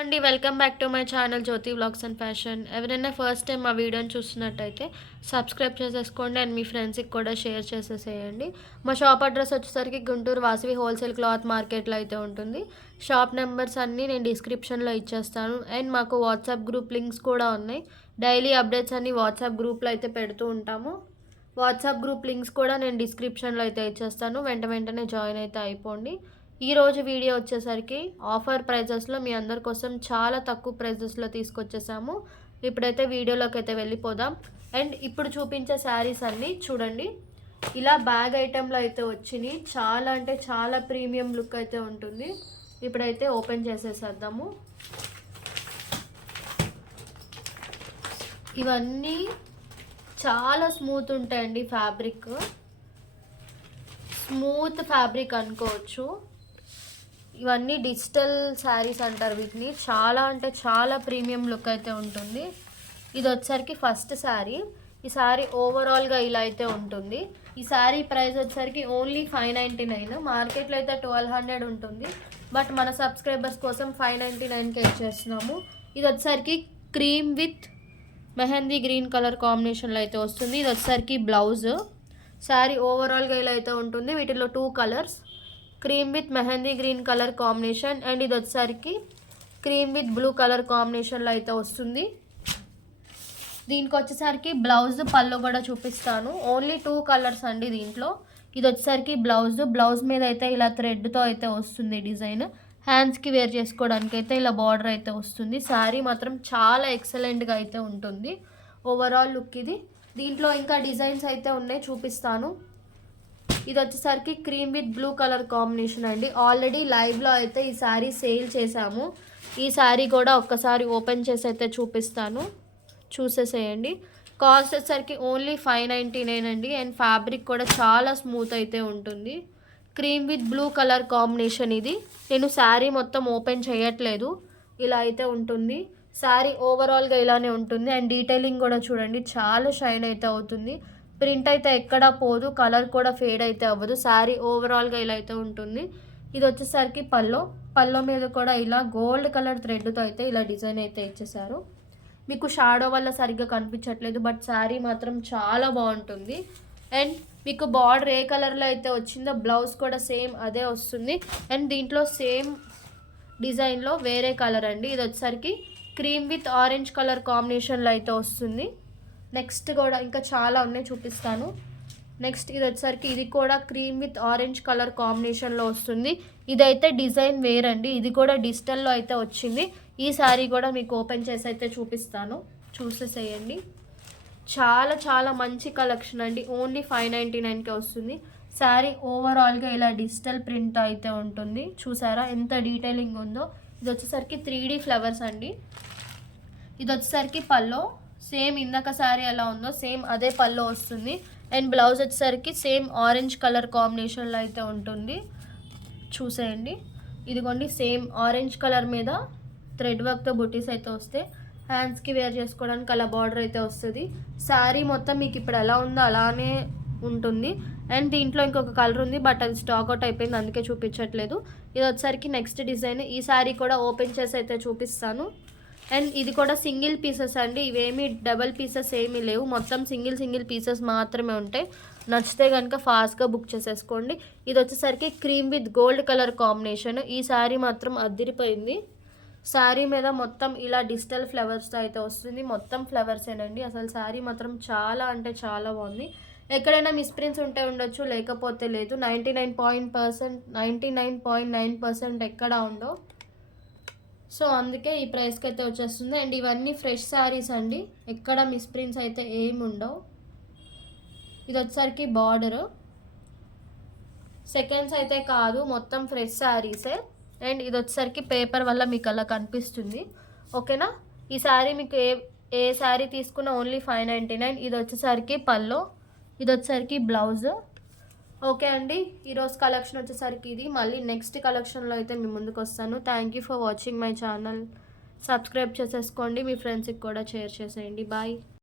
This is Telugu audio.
అండి welcome back to my channel Jyothi blogs and fashion. ఎవరైనా ఫస్ట్ టైం మా వీడియోని చూస్తున్నట్టయితే సబ్స్క్రైబ్ చేసేసుకోండి అండ్ మీ ఫ్రెండ్స్కి కూడా షేర్ చేసేసేయండి. మా షాప్ అడ్రస్ వచ్చేసరికి గుంటూరు వాసవి హోల్సేల్ క్లాత్ మార్కెట్లో అయితే ఉంటుంది. షాప్ నెంబర్స్ అన్నీ నేను డిస్క్రిప్షన్లో ఇచ్చేస్తాను. అండ్ మాకు వాట్సాప్ గ్రూప్ లింక్స్ కూడా ఉన్నాయి. డైలీ అప్డేట్స్ అన్నీ వాట్సాప్ గ్రూప్లో అయితే పెడుతూ ఉంటాము. వాట్సాప్ గ్రూప్ లింక్స్ కూడా నేను డిస్క్రిప్షన్లో అయితే ఇచ్చేస్తాను. వెంట వెంటనే జాయిన్ అయితే అయిపోండి. ఈరోజు వీడియో వచ్చేసరికి ఆఫర్ ప్రైజెస్లో మీ అందరి కోసం చాలా తక్కువ ప్రైజెస్లో తీసుకొచ్చేసాము. ఇప్పుడైతే వీడియోలోకి అయితే వెళ్ళిపోదాం. అండ్ ఇప్పుడు చూపించే శారీస్ అన్నీ చూడండి. ఇలా బ్యాగ్ ఐటెంలో అయితే వచ్చినాయి. చాలా అంటే చాలా ప్రీమియం లుక్ అయితే ఉంటుంది. ఇప్పుడైతే ఓపెన్ చేసేసేద్దాము. ఇవన్నీ చాలా స్మూత్ ఉంటాయండి ఫ్యాబ్రిక్ స్మూత్ ఫ్యాబ్రిక్ అనుకోవచ్చు. ఇవన్నీ డిజిటల్ శారీస్ అంటారు వీటిని. చాలా అంటే చాలా ప్రీమియం లుక్ అయితే ఉంటుంది. ఇది వచ్చరికి ఫస్ట్ శారీ. ఈ శారీ ఓవరాల్గా ఇలా అయితే ఉంటుంది. ఈ శారీ ప్రైస్ వచ్చరికి ఓన్లీ ఫైవ్ నైంటీ నైన్ మార్కెట్లో అయితే ట్వెల్వ్ హండ్రెడ్ ఉంటుంది. బట్ మన సబ్స్క్రైబర్స్ కోసం ఫైవ్ నైంటీ నైన్కి ఇచ్చేస్తున్నాము. ఇది వచ్చేసరికి cream with mehndi green colour కాంబినేషన్లో అయితే వస్తుంది. ఇది వచ్చేసరికి బ్లౌజ్. శారీ ఓవరాల్గా ఇలా అయితే ఉంటుంది. వీటిలో two colours cream with mehndi green colour combination and ఇది వచ్చేసరికి క్రీమ్ విత్ బ్లూ కలర్ కాంబినేషన్లో అయితే వస్తుంది. దీనికి వచ్చేసరికి బ్లౌజ్ పళ్ళు కూడా చూపిస్తాను. ఓన్లీ టూ కలర్స్ అండి దీంట్లో. ఇది వచ్చేసరికి బ్లౌజ్. బ్లౌజ్ మీద అయితే ఇలా థ్రెడ్తో అయితే వస్తుంది డిజైన్. హ్యాండ్స్కి వేర్ చేసుకోవడానికి అయితే ఇలా బార్డర్ అయితే వస్తుంది. శారీ మాత్రం చాలా ఎక్సలెంట్గా అయితే ఉంటుంది. ఓవరాల్ లుక్ ఇది. దీంట్లో ఇంకా డిజైన్స్ అయితే ఉన్నాయి చూపిస్తాను. ఇది వచ్చేసరికి cream with blue colour combination అండి. ఆల్రెడీ లైవ్లో అయితే ఈ శారీ సేల్ చేశాము. ఈ శారీ కూడా ఒక్కసారి ఓపెన్ చేసి అయితే చూపిస్తాను. చూసేసేయండి. కాస్ట్ వచ్చేసరికి ఓన్లీ ఫైవ్ నైంటీ నైన్ అండి. అండ్ ఫ్యాబ్రిక్ కూడా చాలా స్మూత్ అయితే ఉంటుంది. Cream with blue colour combination ఇది. నేను శారీ మొత్తం ఓపెన్ చేయట్లేదు. ఇలా అయితే ఉంటుంది. శారీ ఓవరాల్గా ఇలానే ఉంటుంది. అండ్ డీటెయిలింగ్ కూడా చూడండి. చాలా షైన్ అయితే అవుతుంది. ప్రింట్ అయితే ఎక్కడా పోదు కలర్ కూడా ఫేడ్ అయితే అవ్వదు. శారీ ఓవరాల్గా ఇలా అయితే ఉంటుంది. ఇది వచ్చేసరికి పల్లో. పల్లో మీద కూడా ఇలా గోల్డ్ కలర్ థ్రెడ్తో అయితే ఇలా డిజైన్ అయితే ఇచ్చేసారు మీకు షాడో వల్ల సరిగ్గా కనిపించట్లేదు బట్ శారీ మాత్రం చాలా బాగుంటుంది. అండ్ మీకు బార్డర్ ఏ కలర్లో అయితే వచ్చిందో బ్లౌజ్ కూడా సేమ్ అదే వస్తుంది. అండ్ దీంట్లో సేమ్ డిజైన్లో వేరే కలర్ అండి. ఇది వచ్చేసరికి క్రీమ్ విత్ ఆరెంజ్ కలర్ కాంబినేషన్లో అయితే వస్తుంది. నెక్స్ట్ కూడా ఇంకా చాలా ఉన్నాయి చూపిస్తాను. నెక్స్ట్ ఇది వచ్చేసరికి ఇది కూడా క్రీమ్ విత్ ఆరెంజ్ కలర్ కాంబినేషన్లో వస్తుంది. ఇదైతే డిజైన్ వేరండి. ఇది కూడా డిజిటల్లో అయితే వచ్చింది. ఈ శారీ కూడా మీకు ఓపెన్ చేసి అయితే చూపిస్తాను. చూసేసేయండి. చాలా చాలా మంచి కలెక్షన్ అండి. ఓన్లీ ఫైవ్ నైంటీ నైన్కే వస్తుంది. శారీ ఓవరాల్గా ఇలా డిజిటల్ ప్రింట్ అయితే ఉంటుంది. చూసారా? ఎంత డీటెయిలింగ్ ఉందో. ఇది వచ్చేసరికి త్రీ ఫ్లవర్స్ అండి. ఇది వచ్చేసరికి పల్లో సేమ్ ఇందాక శారీ ఎలా ఉందో సేమ్ అదే పళ్ళు వస్తుంది. అండ్ బ్లౌజ్ వచ్చేసరికి సేమ్ ఆరెంజ్ కలర్ కాంబినేషన్లో అయితే ఉంటుంది. చూసేయండి. ఇదిగోండి సేమ్ ఆరెంజ్ కలర్ మీద థ్రెడ్ వర్క్తో బుటీస్ అయితే వస్తే హ్యాండ్స్కి వేర్ చేసుకోవడానికి అలా బార్డర్ అయితే వస్తుంది. శారీ మొత్తం మీకు ఇప్పుడు ఎలా ఉందో అలానే ఉంటుంది. అండ్ దీంట్లో ఇంకొక కలర్ ఉంది బట్ అది స్టాక్ అవుట్ అయిపోయింది అందుకే చూపించట్లేదు. ఇది వచ్చేసరికి నెక్స్ట్ డిజైన్ ఈ శారీ కూడా ఓపెన్ చేసి అయితే చూపిస్తాను. అండ్ ఇది కూడా సింగిల్ పీసెస్ అండి. ఇవేమి డబల్ పీసెస్ ఏమీ లేవు. మొత్తం సింగిల్ సింగిల్ పీసెస్ మాత్రమే ఉంటాయి. నచ్చితే కనుక ఫాస్ట్గా బుక్ చేసేసుకోండి. ఇది వచ్చేసరికి cream with gold colour combination. ఈ శారీ మాత్రం అద్దిరిపోయింది శారీ మీద మొత్తం ఇలా డిజిటల్ ఫ్లవర్స్తో అయితే వస్తుంది. మొత్తం ఫ్లవర్సేనండి. అసలు శారీ మాత్రం చాలా అంటే చాలా బాగుంది. ఎక్కడైనా మిస్ప్రింట్స్ ఉంటే ఉండొచ్చు లేకపోతే లేదు. Ninety nine point percent ninety nine point nine percent ఎక్కడ ఉండో సో అందుకే ఈ ప్రైస్కి అయితే వచ్చేస్తుంది. అండ్ ఇవన్నీ ఫ్రెష్ శారీస్ అండి. ఎక్కడ మిస్ప్రింట్స్ అయితే ఏమి ఉండవు. ఇది వచ్చేసరికి బార్డరు. సెకండ్స్ అయితే కాదు మొత్తం ఫ్రెష్ శారీసే. అండ్ ఇది వచ్చేసరికి పేపర్ వల్ల మీకు అలా కనిపిస్తుంది. ఓకేనా? ఈ శారీ మీకు ఏ ఏ శారీ తీసుకున్న ఓన్లీ ఫైవ్ నైంటీ నైన్. ఇది వచ్చేసరికి పల్లో. ఇది వచ్చేసరికి బ్లౌజ్. ఓకే అండి. ఈరోజు కలెక్షన్ వచ్చేసరికి ఇది. మళ్ళీ నెక్స్ట్ కలెక్షన్లో అయితే మీ ముందుకు వస్తాను. Thank you for watching my channel subscribe చేసేసుకోండి. మీ ఫ్రెండ్స్కి కూడా షేర్ చేసేయండి. బాయ్